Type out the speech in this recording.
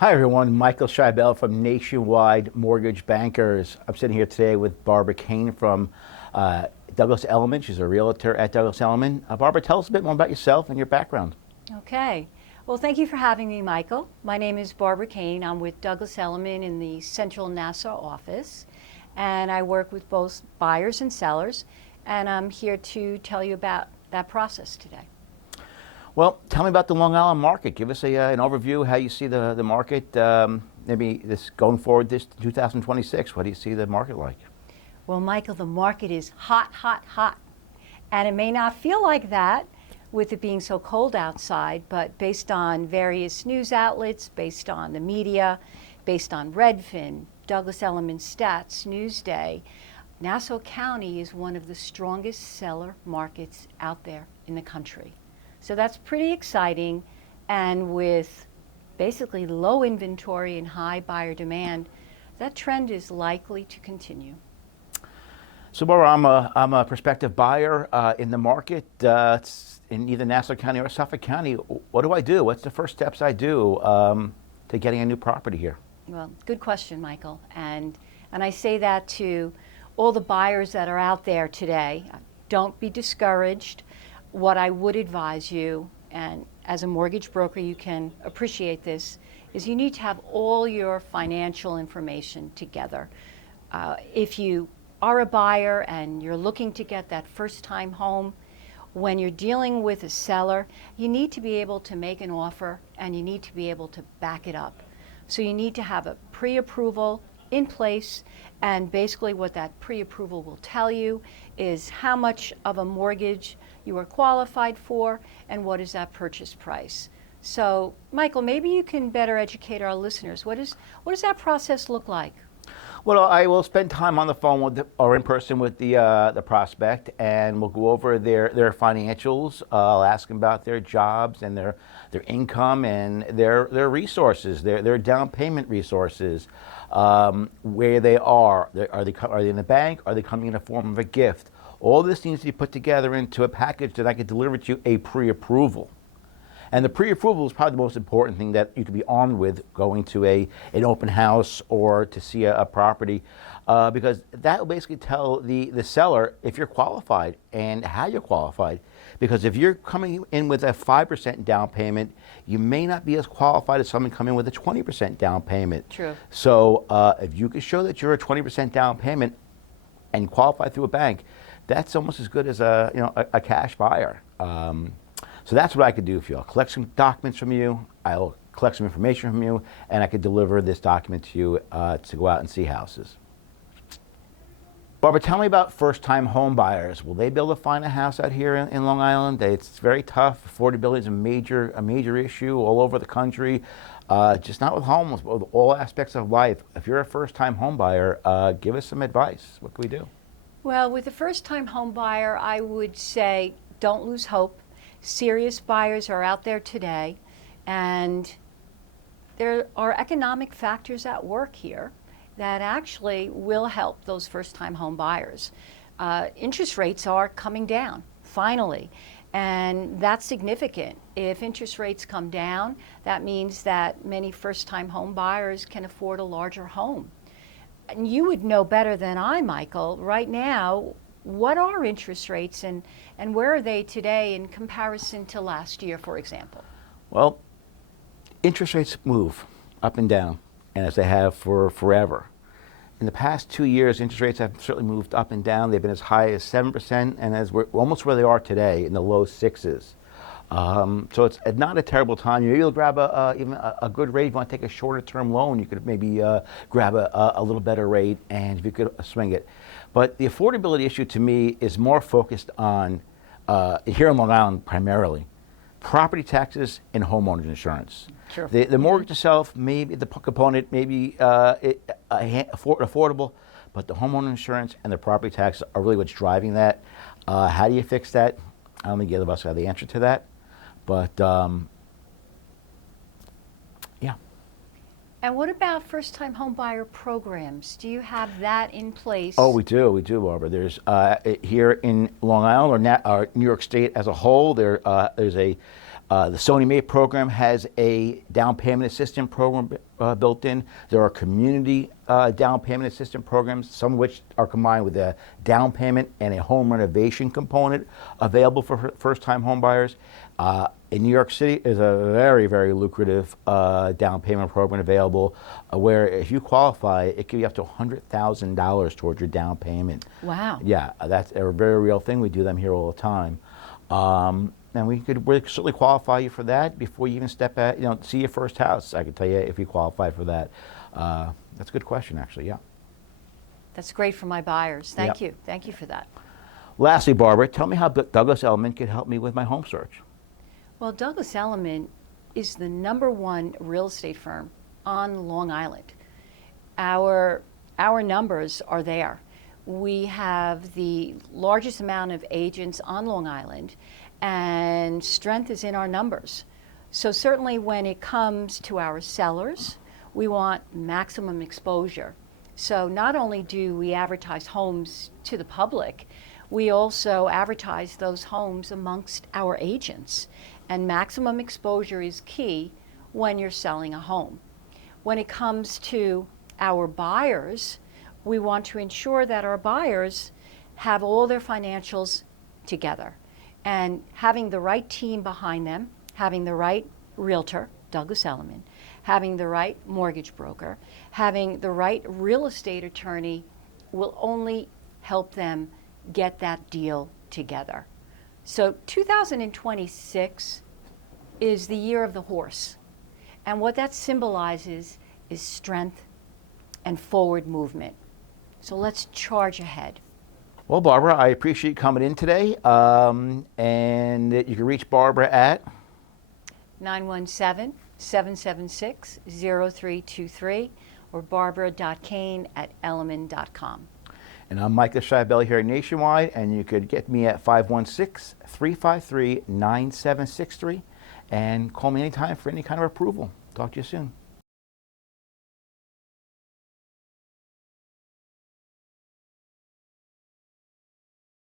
Hi everyone, Michael Scheibel from Nationwide Mortgage Bankers. I'm sitting here today with Barbara Kane from Douglas Elliman. She's a realtor at Douglas Elliman. Barbara, tell us a bit more about yourself and your background. Okay. Well, thank you for having me, Michael. My name is Barbara Kane. I'm with Douglas Elliman in the Central Nassau office, and I work with both buyers and sellers, and I'm here to tell you about that process today. Well, tell me about the Long Island market. Give us an overview how you see the market, maybe this going forward this 2026. What do you see the market like? Well, Michael, the market is hot, hot, hot, and it may not feel like that with it being so cold outside, but based on various news outlets, based on the media, based on Redfin, Douglas Elliman Stats, Newsday, Nassau County is one of the strongest seller markets out there in the country. So that's pretty exciting, and with basically low inventory and high buyer demand, that trend is likely to continue. So, Barbara, I'm a prospective buyer in the market in either Nassau County or Suffolk County. What do I do? What's the first steps I do to getting a new property here? Well, good question, Michael. And I say that to all the buyers that are out there today. Don't be discouraged. What I would advise you, and as a mortgage broker you can appreciate this, is you need to have all your financial information together. If you are a buyer and you're looking to get that first-time home, when you're dealing with a seller, you need to be able to make an offer and you need to be able to back it up. So you need to have a pre-approval in place, and basically what that pre-approval will tell you is how much of a mortgage you are qualified for and what is that purchase price. So, Michael, maybe you can better educate our listeners. What does that process look like? Well, I will spend time on the phone with or in person with the prospect, and we'll go over their financials. I'll ask them about their jobs and their income and their resources, their down payment resources, where they are. Are they in the bank? Are they coming in the form of a gift? All this needs to be put together into a package that I can deliver to you a pre-approval. And the pre-approval is probably the most important thing that you could be armed with going to an open house or to see a property, because that will basically tell the seller if you're qualified and how you're qualified. Because if you're coming in with a 5% down payment, you may not be as qualified as someone coming with a 20% down payment. True. So if you can show that you're a 20% down payment and qualify through a bank, that's almost as good as a cash buyer. So that's what I could do for you. I'll collect some documents from you, I'll collect some information from you, and I could deliver this document to you to go out and see houses. Barbara, tell me about first-time home buyers. Will they be able to find a house out here in Long Island? It's very tough. Affordability is a major issue all over the country, just not with homes, but with all aspects of life. If you're a first-time home buyer, give us some advice. What can we do? Well, with a first-time home buyer, I would say don't lose hope. Serious buyers are out there today, and there are economic factors at work here that actually will help those first-time home buyers. Interest rates are coming down, finally, and that's significant. If interest rates come down, that means that many first-time home buyers can afford a larger home. And you would know better than I, Michael, right now, what are interest rates and where are they today in comparison to last year, for example? Well, interest rates move up and down, and as they have for forever. In the past 2 years, interest rates have certainly moved up and down. They've been as high as 7%, and as we're almost where they are today, in the low sixes. So it's not a terrible time. Maybe you'll grab even a good rate. If you want to take a shorter term loan, you could maybe grab a little better rate, and if you could swing it. But the affordability issue to me is more focused on, here in Long Island primarily, property taxes and homeowners insurance. Sure. The mortgage itself, maybe the component, maybe affordable, but the homeowner insurance and the property taxes are really what's driving that. How do you fix that? I don't think either of us have the answer to that. But, yeah. And what about first-time home buyer programs? Do you have that in place? Oh, we do, Barbara. There's here in Long Island or New York State as a whole. There's the Sony Mae program has a down payment assistance built in. There are community down payment assistance programs, some of which are combined with a down payment and a home renovation component available for first-time home buyers. In New York City is a very, very lucrative down payment program available where if you qualify, it can be up to $100,000 towards your down payment. Wow. Yeah, that's a very real thing. We do them here all the time. And we could certainly qualify you for that before you even step at, see your first house. I could tell you if you qualify for that. That's a good question, actually, yeah. That's great for my buyers. Thank Yep. you. Thank you for that. Lastly, Barbara, tell me how Douglas Elliman could help me with my home search. Well, Douglas Elliman is the #1 real estate firm on Long Island. Our numbers are there. We have the largest amount of agents on Long Island, and strength is in our numbers. So certainly when it comes to our sellers, we want maximum exposure. So not only do we advertise homes to the public, we also advertise those homes amongst our agents. And maximum exposure is key when you're selling a home. When it comes to our buyers, we want to ensure that our buyers have all their financials together. And having the right team behind them, having the right realtor, Douglas Elliman, having the right mortgage broker, having the right real estate attorney will only help them get that deal together. So 2026 is the year of the horse. And what that symbolizes is strength and forward movement. So let's charge ahead. Well, Barbara, I appreciate you coming in today. And you can reach Barbara at 917-776-0323 or barbara.kane@elliman.com. And I'm Michael Scheibel here at Nationwide, and you could get me at 516-353-9763 and call me anytime for any kind of approval. Talk to you soon.